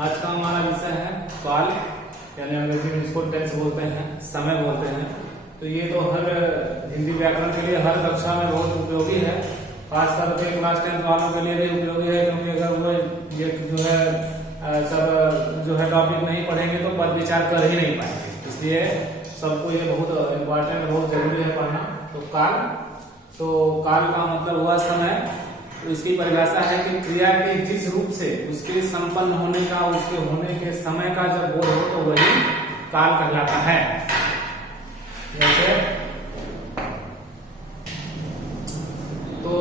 आज का हमारा विषय है काल, यानी अंग्रेजी में इसको टेंस बोलते हैं, समय बोलते हैं। तो ये तो हर हिंदी व्याकरण के लिए हर कक्षा में बहुत उपयोगी है, खासकर के क्लास 10 वालों के लिए भी उपयोगी है, क्योंकि अगर वो ये जो है सब जो है टॉपिक नहीं पढ़ेंगे तो पद विचार कर ही नहीं पाएंगे। इसलिए सबको ये बहुत इम्पोर्टेंट, बहुत जरूरी है पढ़ना। तो काल का मतलब हुआ समय। तो इसकी परिभाषा है कि क्रिया के जिस रूप से उसके संपन्न होने का, उसके होने के समय का जब बोध हो तो वही काल कहलाता है। जैसे तो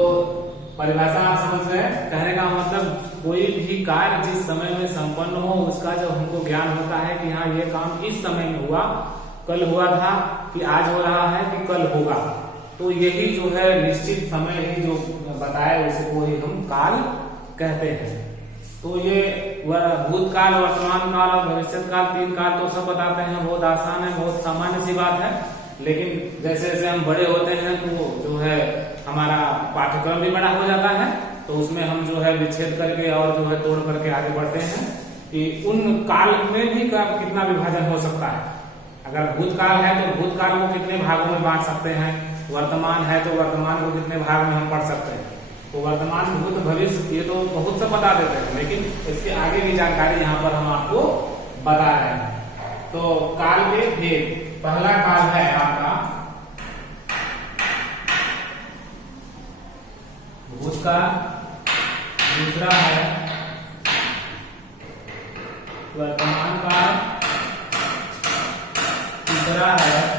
परिभाषा आप समझ गए। कहने का मतलब कोई भी कार्य जिस समय में संपन्न हो उसका जब हमको ज्ञान होता है कि हाँ ये काम इस समय में हुआ, कल हुआ था, कि आज हो रहा है, कि कल होगा, तो यही जो है निश्चित समय ही जो बताए उसको ही हम काल कहते हैं। तो ये भूतकाल, वर्तमान काल और भविष्य काल, 3 काल तो सब बताते हैं, बहुत आसान है, बहुत सामान्य सी बात है। लेकिन जैसे जैसे हम बड़े होते हैं तो जो है हमारा पाठ्यक्रम भी बड़ा हो जाता है, तो उसमें हम जो है विच्छेद करके और जो है तोड़ करके आगे बढ़ते हैं कि उन काल में भी कितना विभाजन हो सकता है। अगर भूतकाल है तो भूतकाल को कितने भागों में बांट सकते हैं, वर्तमान है तो वर्तमान को कितने भाग में हम पढ़ सकते हैं। तो वर्तमान, भूत, भविष्य ये तो बहुत सब बता देते हैं, लेकिन इसके आगे की जानकारी यहाँ पर हम आपको बता रहे हैं। तो काल के भेद, पहला काल है आपका भूतकाल, दूसरा है वर्तमान काल, तीसरा है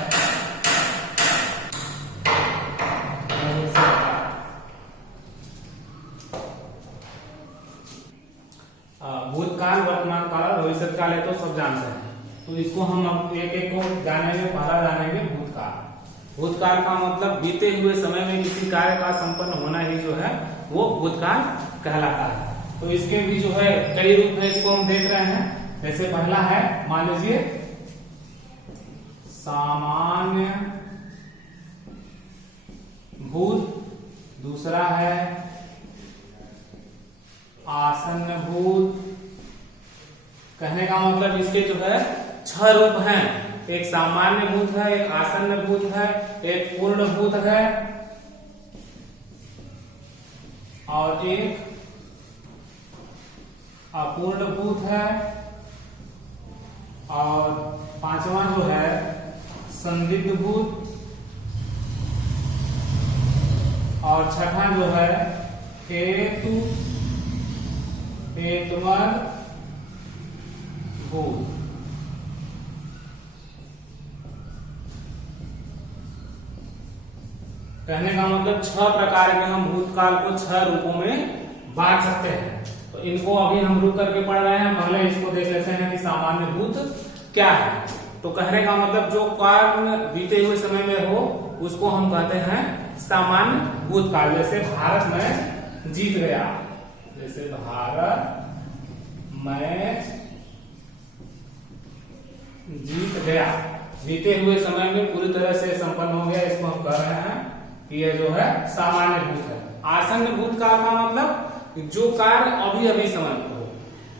भूतकाल, वर्तमान काल और भविष्य काल है तो सब जानते हैं। तो इसको हम अब एक एक को जानेंगे। पहला जानेंगे भूतकाल। भूतकाल का मतलब बीते हुए समय में किसी कार्य का संपन्न होना ही जो है वो भूतकाल कहलाता है। तो इसके भी जो है कई रूप है, इसको हम देख रहे हैं। जैसे पहला है, मान लीजिए सामान्य भूत, दूसरा है आसन्न भूत। कहने का मतलब इसके जो है 6 रूप हैं। एक सामान्य भूत है, एक आसन्न भूत है, एक पूर्ण भूत है और एक अपूर्ण भूत है, और 5वां जो है संदिग्ध भूत, और 6ठा जो है हेतु हेतुवर भूत। कहने का मतलब 6 प्रकार के हम भूतकाल को 6 रूपों में बांट सकते हैं। तो इनको अभी हम रुक करके पढ़ रहे हैं। पहले इसको देख लेते हैं कि सामान्य भूत क्या है। तो कहने का मतलब जो कार्य बीते हुए समय में हो उसको हम कहते हैं सामान्य भूतकाल। जैसे भारत मैच जीत गया, जैसे भारत मैच जीत गया, बीते हुए समय में पूरी तरह से संपन्न हो गया, इसको हम कह रहे हैं कि यह जो है सामान्य भूत है। आसन्न भूत का मतलब जो कार्य अभी अभी समाप्त हो,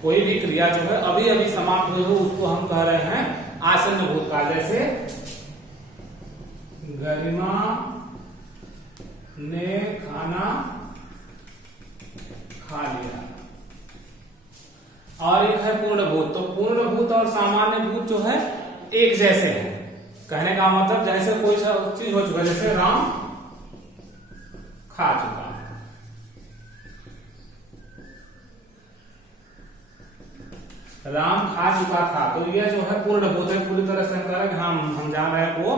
कोई भी क्रिया जो है अभी अभी समाप्त हुई हो उसको हम कह रहे हैं आसन्न भूत काल। जैसे गरिमा ने खाना खा लिया। और एक है पूर्ण भूत। तो पूर्ण भूत और सामान्य भूत जो है एक जैसे हैं। कहने का मतलब जैसे कोई चीज हो चुका, जैसे राम खा चुका, राम खा चुका था, तो यह जो है पूर्ण भूत है, पूरी तरह से कह रहे हैं हम जान रहे हैं वो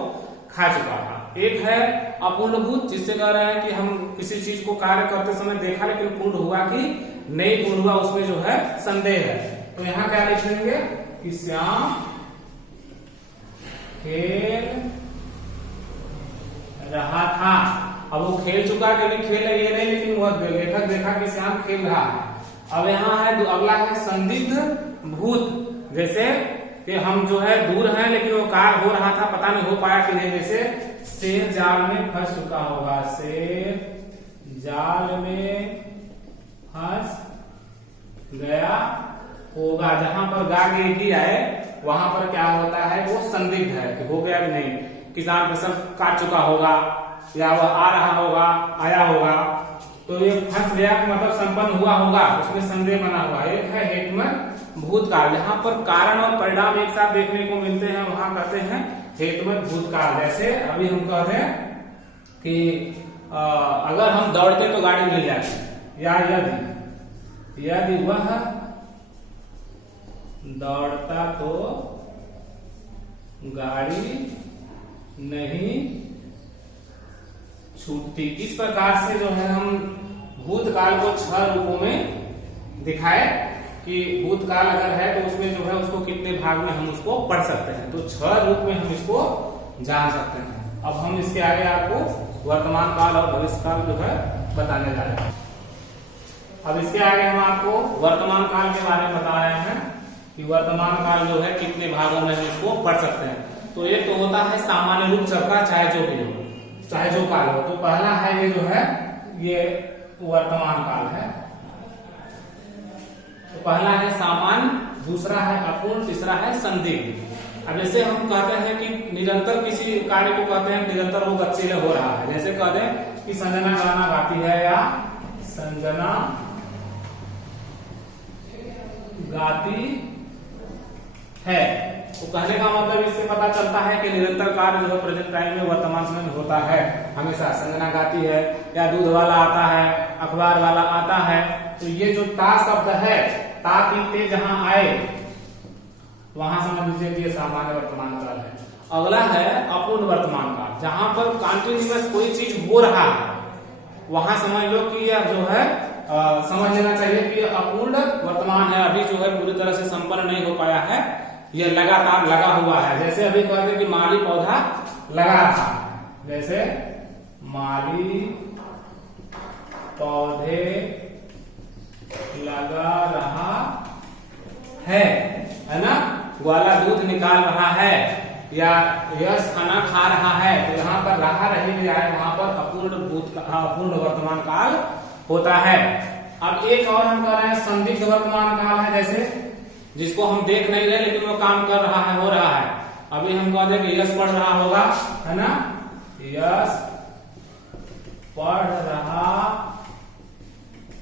खा चुका था। एक है अपूर्ण भूत, जिससे कह रहे हैं कि हम किसी चीज को कार्य करते समय देखा लेकिन पूर्ण हुआ कि नहीं पूर्ण हुआ, उसमें जो है संदेह है। तो यहां क्या लिखेंगे कि श्याम खेल रहा था। अब वो खेल चुका कि नहीं खेल ये नहीं, लेकिन वो लेखक देखा कि श्याम खेल रहा है। अब यहाँ है अगला है संदिग्ध भूत। जैसे कि हम जो है दूर हैं लेकिन वो कार्य हो रहा था, पता नहीं हो पाया कि नहीं। जैसे शेर जाल में फंस चुका होगा, शेर जाल में फंस गया होगा। जहां पर गा गे गी आए वहां पर क्या होता है, वो संदिग्ध है कि हो गया कि नहीं। किसान फसल काट चुका होगा या वह आ रहा होगा, आया होगा, तो ये फंस गया मतलब संपन्न हुआ होगा, उसमें संदेह बना हुआ। एक है हेतुमत भूतकाल, जहां पर कारण और परिणाम एक साथ देखने को मिलते हैं वहां कहते हैं हेतुमत भूतकाल। जैसे अभी हम कहते हैं कि अगर हम दौड़ते तो गाड़ी मिल जाती, या यदि वह दौड़ता तो गाड़ी नहीं छूटती। इस प्रकार से जो है हम भूतकाल को 6 रूपों में दिखाए कि भूतकाल अगर है तो उसमें जो है उसको कितने भाग में हम उसको पढ़ सकते हैं। तो 6 रूप में हम इसको जान सकते हैं। अब हम इसके आगे आपको वर्तमान काल और भविष्य काल जो है बताने जा रहे हैं। अब इसके आगे हम आपको वर्तमान काल के बारे में बता रहे हैं कि वर्तमान काल जो है कितने भागों में हम इसको पढ़ सकते हैं। तो एक तो होता है सामान्य रूप सबका, चाहे जो भी हो, चाहे जो काल हो। तो पहला है ये जो है ये वर्तमान काल है। तो पहला है सामान्य, दूसरा है अपूर्ण, तीसरा है संदिग्ध। अब जैसे हम कहते हैं कि निरंतर किसी कार्य को कहते हैं निरंतर वो गतिशील हो रहा है। जैसे कहते हैं कि संजना गाना गाती है या संजना गाती है, तो कहने का मतलब इससे पता चलता है कि निरंतर कार्य जो है प्रेजेंट टाइम में वर्तमान समय में होता है हमेशा। संजना गाती है या दूध वाला आता है, अखबार वाला आता है। तो ये जो ता शब्द है, ता तीते जहां आए वहां समझ लीजिए कि ये सामान्य वर्तमान काल है। अगला है अपूर्ण वर्तमान काल, जहां पर कंटिन्यूअस कोई चीज हो रहा है वहां समझ लो कि यह जो है समझ लेना चाहिए कि अपूर्ण वर्तमान है, अभी जो है पूरी तरह से संपन्न नहीं हो पाया है, यह लगातार लगा हुआ है। जैसे अभी कहते हैं कि माली पौधा लगा रहा है, जैसे माली पौधे लगा रहा है ना। ग्वाला दूध निकाल रहा है या यश खाना खा रहा है। तो यहाँ पर रहा रही गया है, वहां पर अपूर्ण वर्तमान काल होता है। अब एक और हम कह रहे हैं संदिग्ध वर्तमान काल है, जैसे जिसको हम देख नहीं रहे लेकिन वो काम कर रहा है, हो रहा है। अभी हम कहते हैं कि यश पढ़ रहा होगा, है ना, यश पढ़ रहा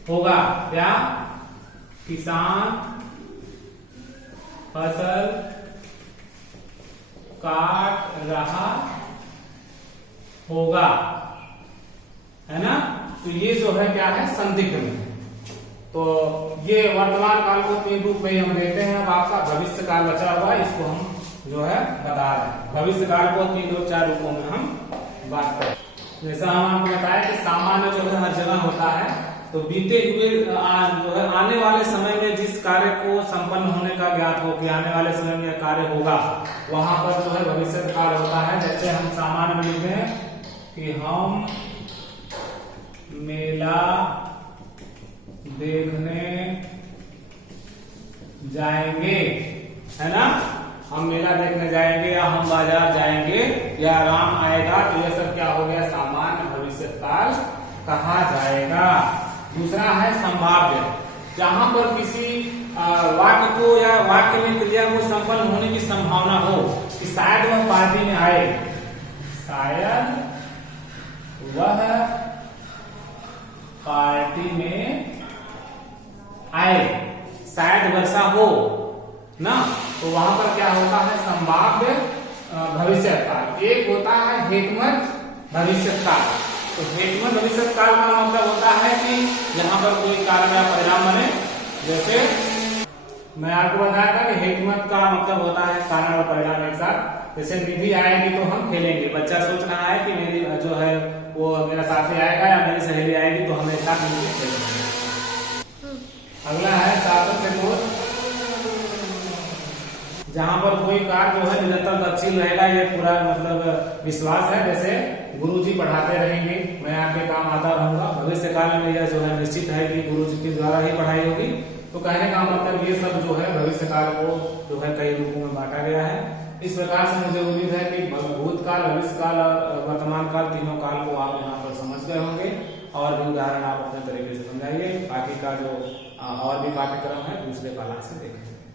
होगा, या किसान फसल काट रहा होगा, है ना। तो ये जो है क्या है, संदिग्ध में। तो ये वर्तमान काल को 3 रूप में हम देते हैं। अब आपका भविष्य काल बचा हुआ है, इसको हम जो है बता रहे हैं। भविष्य काल को 3 और 4 रूपों में हम बात करें। जैसा हम आपको बताया कि सामान्य जो है हर जगह होता है, तो बीते हुए जो है आने वाले समय में जिस कार्य को संपन्न होने का ज्ञात हो कि आने वाले समय में कार्य होगा, वहां पर जो है भविष्य काल होता है। जैसे हम सामान्य में लिखते हैं कि हम मेला देखने जाएंगे, है ना, हम मेला देखने जाएंगे या हम बाजार जाएंगे या राम आएगा। तो यह सब क्या हो गया, सामान्य भविष्य काल कहा जाएगा। दूसरा है संभाव्य, जहां पर किसी वाक्य को या वाक्य में क्रिया को संपन्न होने की संभावना हो कि शायद वह पार्टी में आए, शायद वह पार्टी में आए, शायद वर्षा हो ना। तो वहां पर क्या होता है, संभाव्य भविष्य काल। एक होता है हेतुमत भविष्य काल। तो हेतुमत भविष्य काल का मतलब होता है कि यहाँ पर कोई कारण या परिणाम बने। जैसे मैं आपको बताया था कि हेतुमत का मतलब होता है कारण और परिणाम एक साथ। जैसे निधि आएगी तो हम खेलेंगे, बच्चा सोच रहा है कि मेरी जो है वो मेरा साथी आएगा या मेरी सहेली आएगी तो हम एक साथ मिलकर खेलेंगे। अगला है सातत्यपूर्ण, जहां पर कोई कार्य जो है निरंतर गतिशील रहेगा, ये पूरा मतलब विश्वास है। जैसे गुरुजी पढ़ाते रहेंगे, मैं आपके काम आता रहूंगा। भविष्य काल में यह जो है निश्चित है कि गुरुजी के द्वारा ही पढ़ाई होगी। तो कहने का मतलब ये सब जो है भविष्य काल को जो है कई रूपों में बांटा गया है। इस प्रकार से मुझे उम्मीद है कि भूतकाल, भविष्य काल और वर्तमान काल, तीनों काल को आप यहाँ पर समझ गए होंगे और भी उदाहरण आप अपने तरीके से समझाइए। बाकी का जो और भी पाठ्यक्रम है दूसरे क्लास में देखेंगे।